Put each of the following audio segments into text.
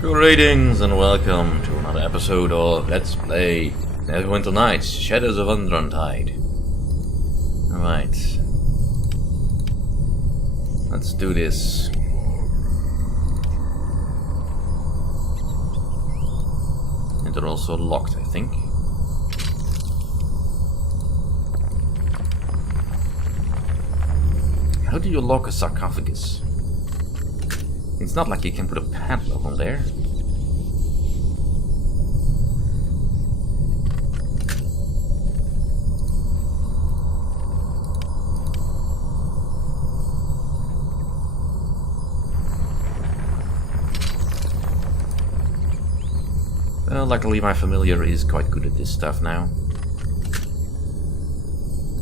Greetings and welcome to another episode of Let's Play Neverwinter Nights, Shadows of Undrentide. Alright. Let's do this. And they're also locked, I think. How do you lock a sarcophagus? It's not like you can put a padlock on there. Well, luckily my familiar is quite good at this stuff now.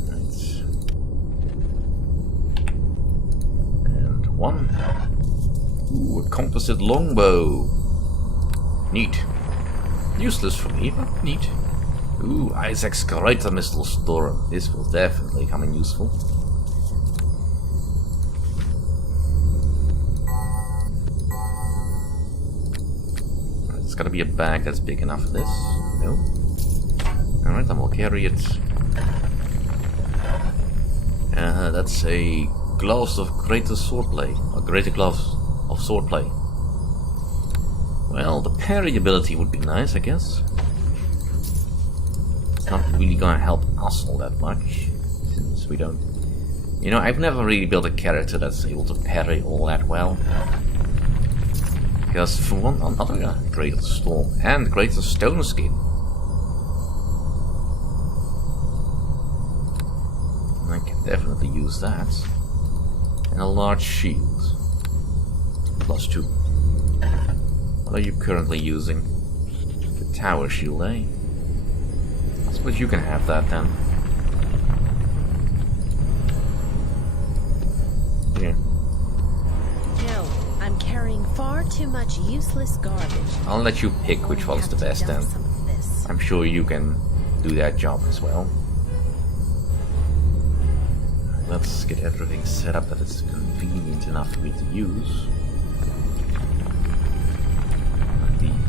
Right. And one. Ooh, a composite longbow. Neat. Useless for me, but neat. Ooh, Isaac's greater missile storm. This will definitely come in useful. There's gotta be a bag that's big enough for this. No. Alright, then we'll carry it. That's a gloves of greater swordplay. Or greater gloves of swordplay. Well, the parry ability would be nice, I guess. It's not really gonna help us all that much, since we don't... You know, I've never really built a character that's able to parry all that well. Because for one, another Greater Storm and Greater Stone Skin. I can definitely use that. And a large shield. +2. What are you currently using? The tower shield, eh? I suppose you can have that then. Here. No, I'm carrying far too much useless garbage. I'll let you pick which one's the best then. I'm sure you can do that job as well. Let's get everything set up that it's convenient enough for me to use.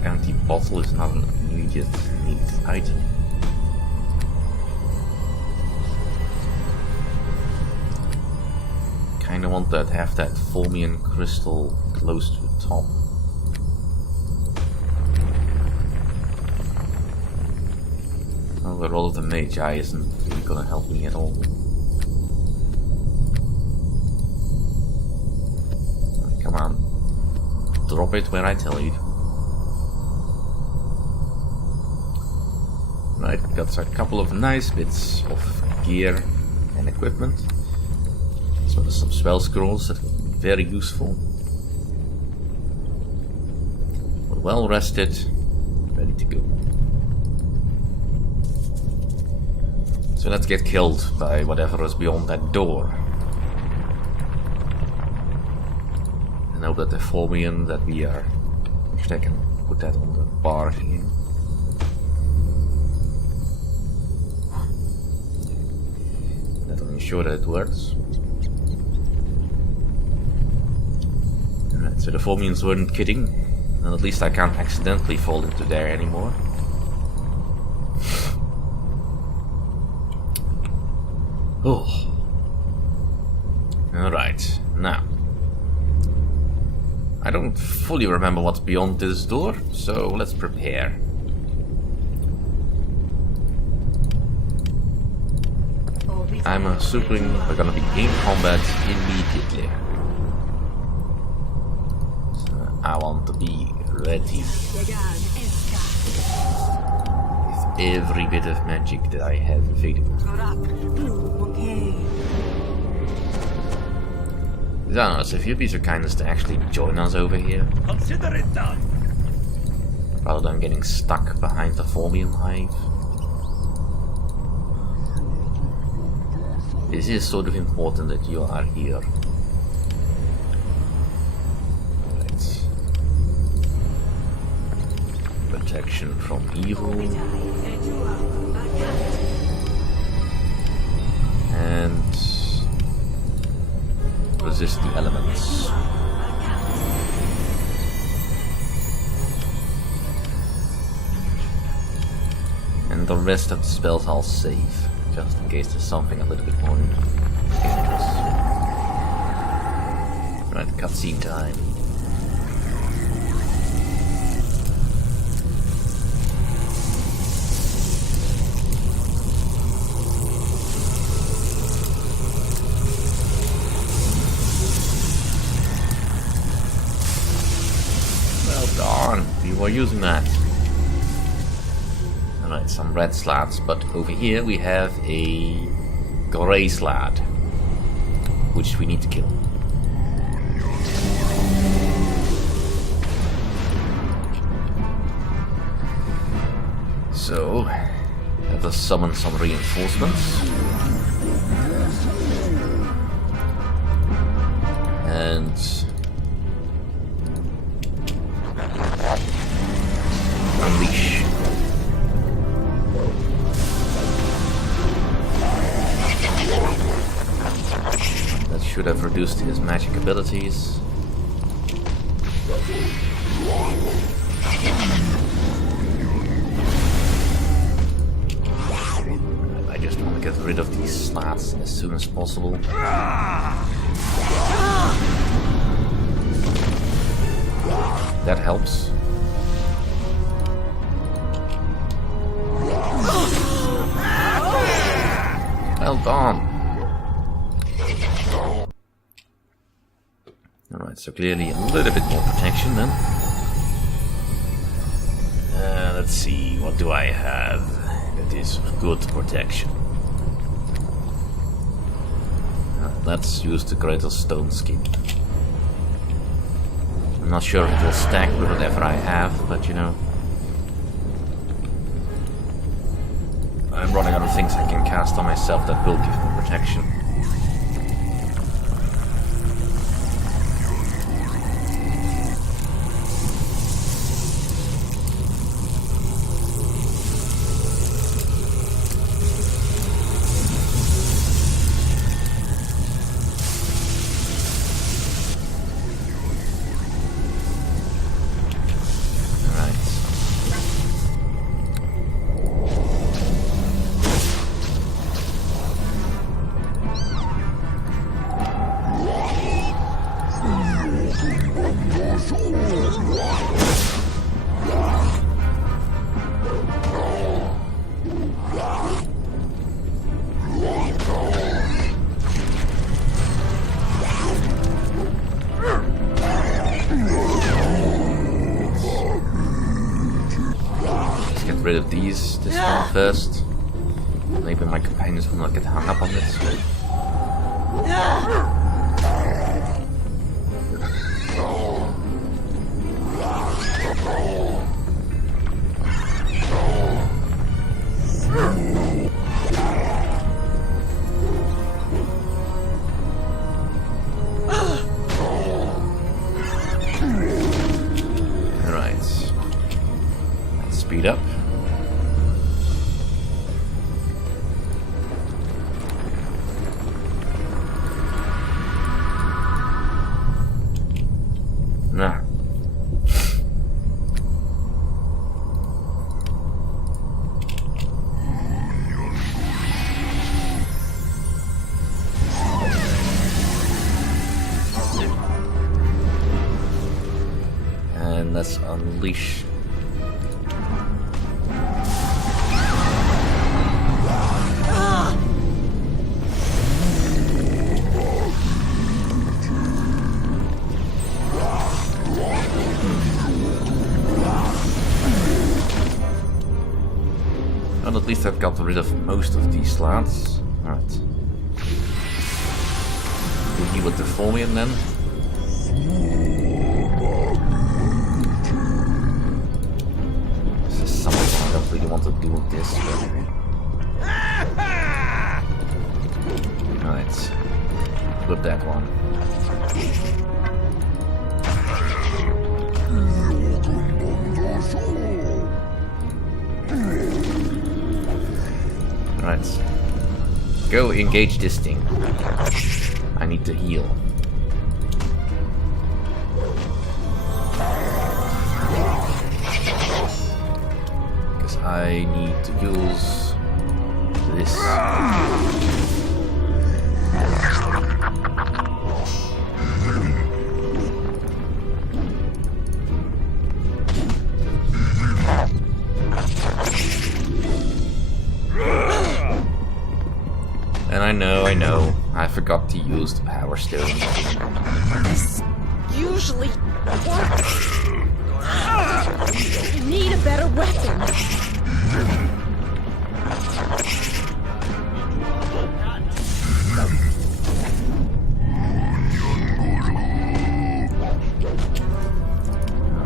Empty bottle is not an immediate need item. Kinda want to have that Formian crystal close to the top. Well, the roll of the mage eye isn't really gonna help me at all. Come on. Drop it where I tell you. Right, got a couple of nice bits of gear and equipment. So there's some spell scrolls that will be very useful. We're well rested, ready to go. So let's get killed by whatever is beyond that door. And hope that the Formian that we are... Actually, I can put that on the bar here. Sure that it works. Alright, so the Formians weren't kidding, and at least I can't accidentally fall into there anymore. Oh. Alright, now. I don't fully remember what's beyond this door, so let's prepare. I'm assuming we're gonna be in combat immediately. So I want to be ready. With every bit of magic that I have available. Xanos, if you'd be so kind as to actually join us over here. Consider it done. Rather than getting stuck behind the Formian hive. This is sort of important that you are here. Right. Protection from evil. And resist the elements. the rest of the spells I'll save, just in case there's something a little bit more dangerous. Right, cutscene time. You are using that. Alright, some red slats, but over here we have a grey slat, which we need to kill. So, let us summon some reinforcements. And unleash. That should have reduced his magic abilities. I just want to get rid of these slats as soon as possible. That helps. Well done. Alright, so clearly a little bit more protection then. Let's see, what do I have that is good protection? Let's use the greater stone skin. I'm not sure if it will stack with whatever I have, but you know. I'm running out of things I can cast on myself that will give me protection. Rid of this one first. Maybe my companions will not get hung up on this. Alright. Let's speed up. Nah. And let's unleash. Well, at least I've got rid of most of these slats. Alright. Do you with the Deformian then? This is something I don't really want to do with this, but... Alright. Flip that one. Right. Go engage this thing. I need to heal. Because I need to use this. And I know, I forgot to use the power stone. This usually works. You need a better weapon.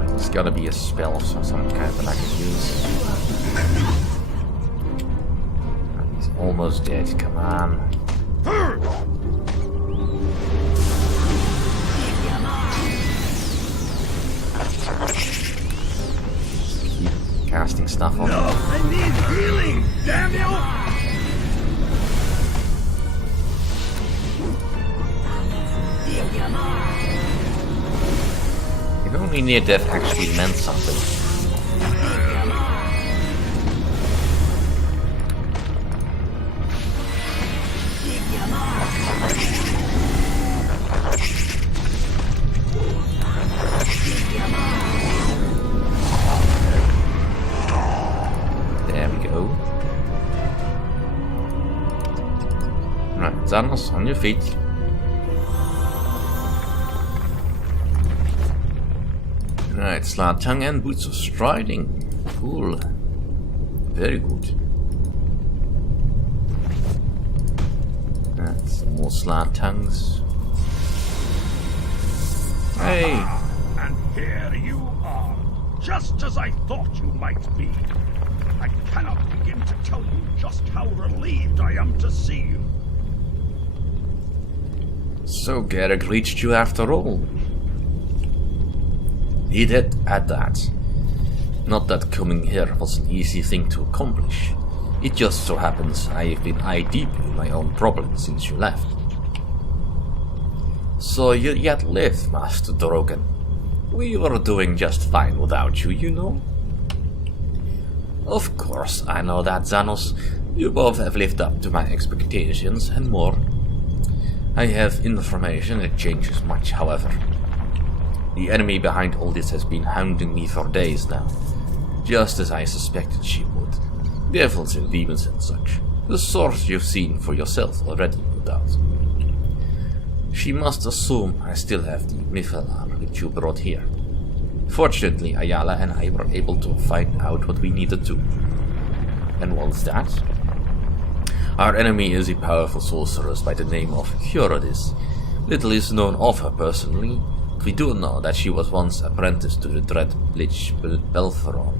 There's gotta be a spell of some kind that I can use. He's almost dead, come on. Keep casting stuff on him. I need healing, damn you! If only near death actually meant something. There we go. Right, Zanos, on your feet. Right, slant tongue and boots of striding. Cool. Very good. Right, some more slant tongues. Hey! And here you are, just as I thought you might be. I cannot begin to tell you just how relieved I am to see you. So Garrick reached you after all. He did at that. Not that coming here was an easy thing to accomplish. It just so happens I have been eye deep in my own problems since you left. So you yet live, Master Draok. We were doing just fine without you, you know. Of course, I know that, Zanos. You both have lived up to my expectations and more. I have information that changes much, however. The enemy behind all this has been hounding me for days now, just as I suspected she would. Devils and demons and such. The sort you've seen for yourself already, no doubt. She must assume I still have the Mifelar which you brought here. Fortunately, Ayala and I were able to find out what we needed to. And what's that? Our enemy is a powerful sorceress by the name of Curadis. Little is known of her personally. We do know that she was once apprenticed to the dread Lich Belferon.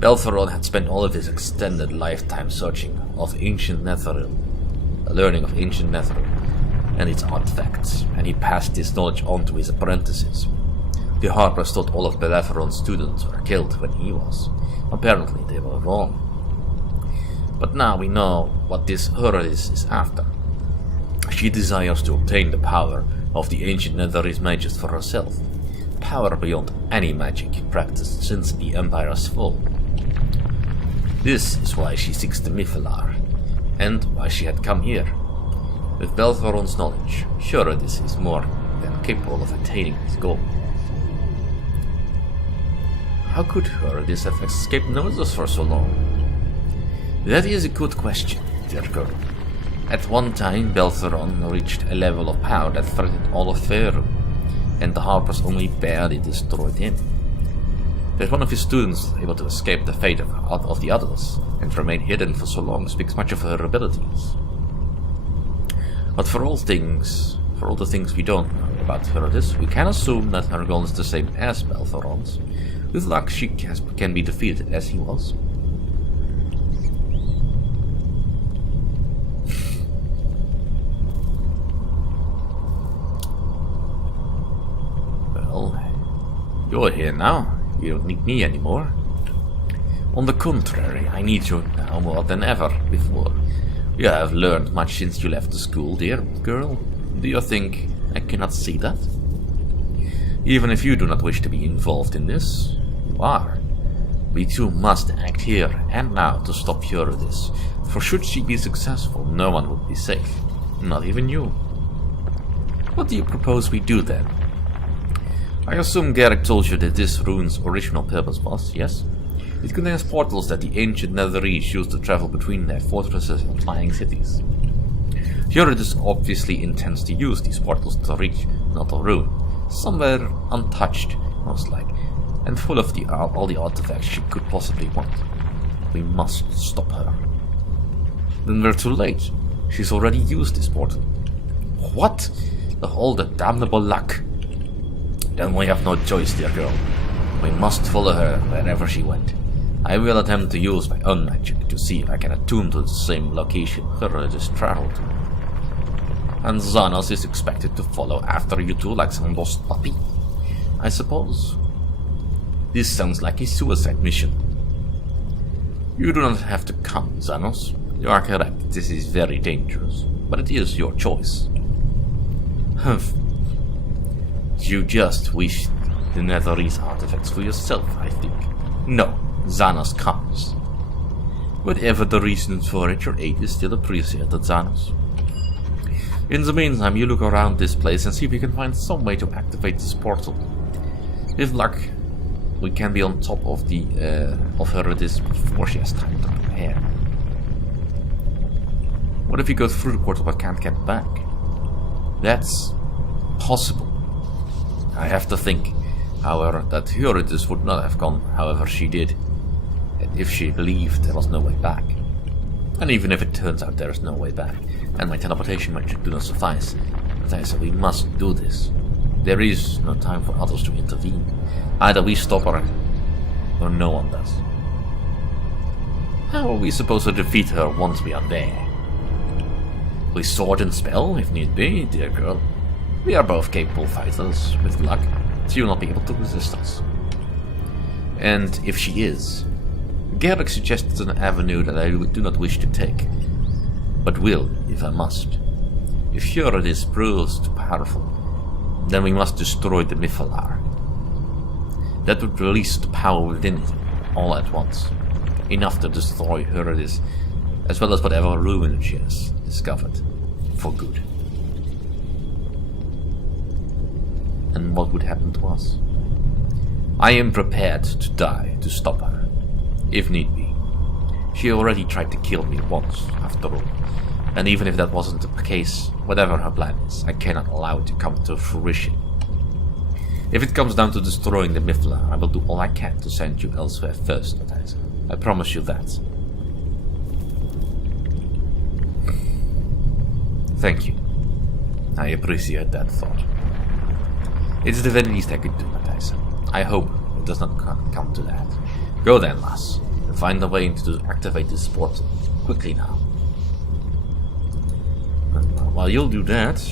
Belferon had spent all of his extended lifetime searching of ancient Netheril, learning of ancient Netheril and its artifacts, and he passed this knowledge on to his apprentices. The Harpers thought all of Belferon's students were killed when he was. Apparently they were wrong. But now we know what this Curadis is after. She desires to obtain the power of the ancient Netherese mages for herself, power beyond any magic practiced since the Empire's fall. This is why she seeks the Mifelar, and why she had come here. With Belferon's knowledge, Curadis is more than capable of attaining his goal. How could Curadis have escaped notice for so long? That is a good question, dear girl. At one time, Belferon reached a level of power that threatened all of Faerûn, and the Harpers only barely destroyed him. That one of his students was able to escape the fate of the others, and remain hidden for so long speaks much of her abilities. But for all the things we don't know about Curadis, we can assume that her goal is the same as Belferon's. With luck, she can be defeated as he was. You're here now. You don't need me anymore. On the contrary, I need you now more than ever before. You have learned much since you left the school, dear girl. Do you think I cannot see that? Even if you do not wish to be involved in this, you are. We too must act here and now to stop Eurydice, for should she be successful, no one would be safe, not even you. What do you propose we do then? I assume Garrick told you that this rune's original purpose was, yes? It contains portals that the ancient Netherese used to travel between their fortresses and flying cities. Eurydice obviously intends to use these portals to reach another rune, somewhere untouched, most like, and full of all the artifacts she could possibly want. We must stop her. Then we're too late. She's already used this portal. What? All the damnable luck. Then we have no choice, dear girl. We must follow her wherever she went. I will attempt to use my own magic to see if I can attune to the same location Eurydice traveled to. And Xanos is expected to follow after you two like some lost puppy, I suppose. This sounds like a suicide mission. You do not have to come, Xanos. You are correct, this is very dangerous, but it is your choice. Humph. You just wished the Netherese artifacts for yourself, I think. No, Xanos comes. Whatever the reasons for it, your aid is still appreciated, Xanos. In the meantime, you look around this place and see if you can find some way to activate this portal. With luck, we can be on top of the of Eurydice before she has time to prepare. What if you go through the portal but can't get back? That's possible. I have to think, however, that Eurydice would not have gone however she did, if she believed there was no way back. And even if it turns out there is no way back, and my teleportation magic do not suffice, Mathijssa, we must do this. There is no time for others to intervene. Either we stop her, or no one does. How are we supposed to defeat her once we are there? We sword and spell, if need be, dear girl. We are both capable fighters. With luck, she will not be able to resist us. And if she is, Garrick suggested an avenue that I do not wish to take, but will, if I must. If Eurydice proves too powerful, then we must destroy the Mythalar. That would release the power within it, all at once. Enough to destroy Eurydice, as well as whatever ruin she has discovered, for good. And what would happen to us? I am prepared to die to stop her, if need be. She already tried to kill me once, after all, and even if that wasn't the case, whatever her plan is, I cannot allow it to come to fruition. If it comes down to destroying the Mythla, I will do all I can to send you elsewhere first, Mathijssa. I promise you that. Thank you. I appreciate that thought. It's the very least I could do, Mathijssa. I hope it does not come to that. Go then, lass, and find a way to activate this portal. Quickly now. And while you'll do that,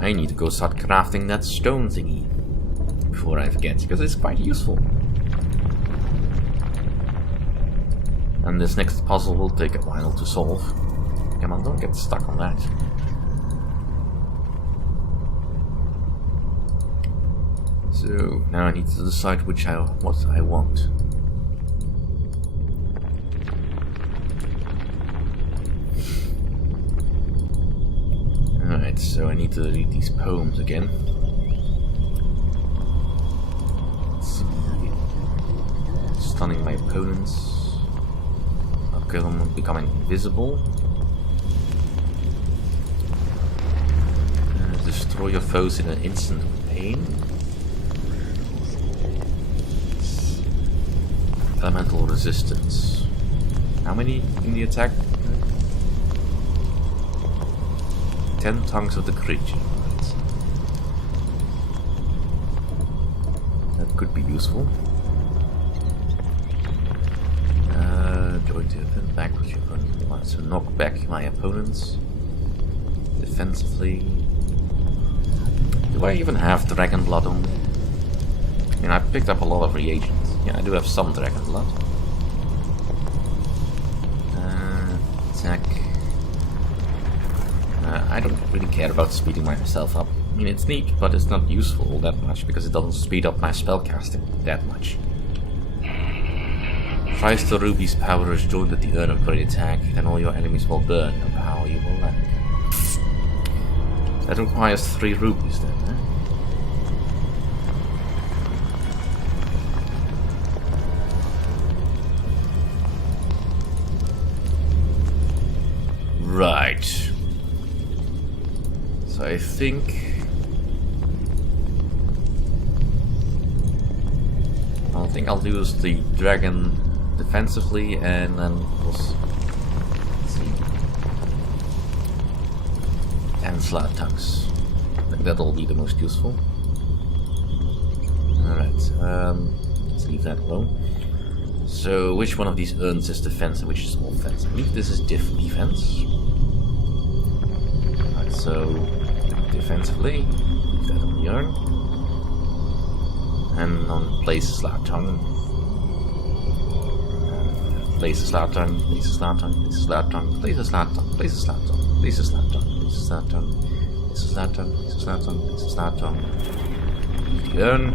I need to go start crafting that stone thingy before I forget, because it's quite useful. And this next puzzle will take a while to solve. Come on, don't get stuck on that. So now I need to decide what I want. Alright, so I need to read these poems again. Let's see. Stunning my opponents. Okay, I'm becoming invisible. Destroy your foes in an instant with pain. Elemental resistance. How many in the attack? 10 tongues of the creature. Right. That could be useful. Join to defend back with your opponent. So knock back my opponents. Defensively. Do I even have dragon blood on me? I mean, I picked up a lot of reagents. Yeah, I do have some dragon blood. Attack. I don't really care about speeding myself up. I mean, it's neat, but it's not useful that much because it doesn't speed up my spellcasting that much. Tries the ruby's power is joined at the urn of great attack, then all your enemies will burn, no power you will lack. That requires 3 rubies then, eh? Right. So I think I'll use the dragon defensively, and then let's see. And slat tongues. I think that'll be the most useful. Alright, let's leave that alone. So, which one of these urns is defense and which is offense? I believe this is defense. Alright, so defensively, leave that on the urn. And on place a slat tongue. Place a slat tongue, place a slat tongue, place a slat tongue, place a slat tongue, place a slat tongue, place a slat tongue, place a slat tongue, place a slat tongue, place a slat tongue, place a slat tongue. Leave the urn.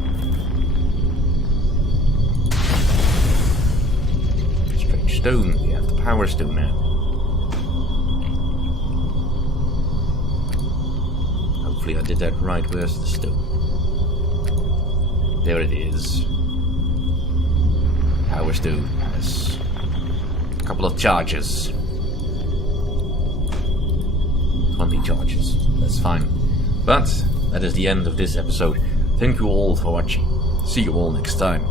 Stone. We have the power stone now. Hopefully I did that right. Where's the stone? There it is. Power stone has a couple of charges. 20 charges. That's fine. But that is the end of this episode. Thank you all for watching. See you all next time.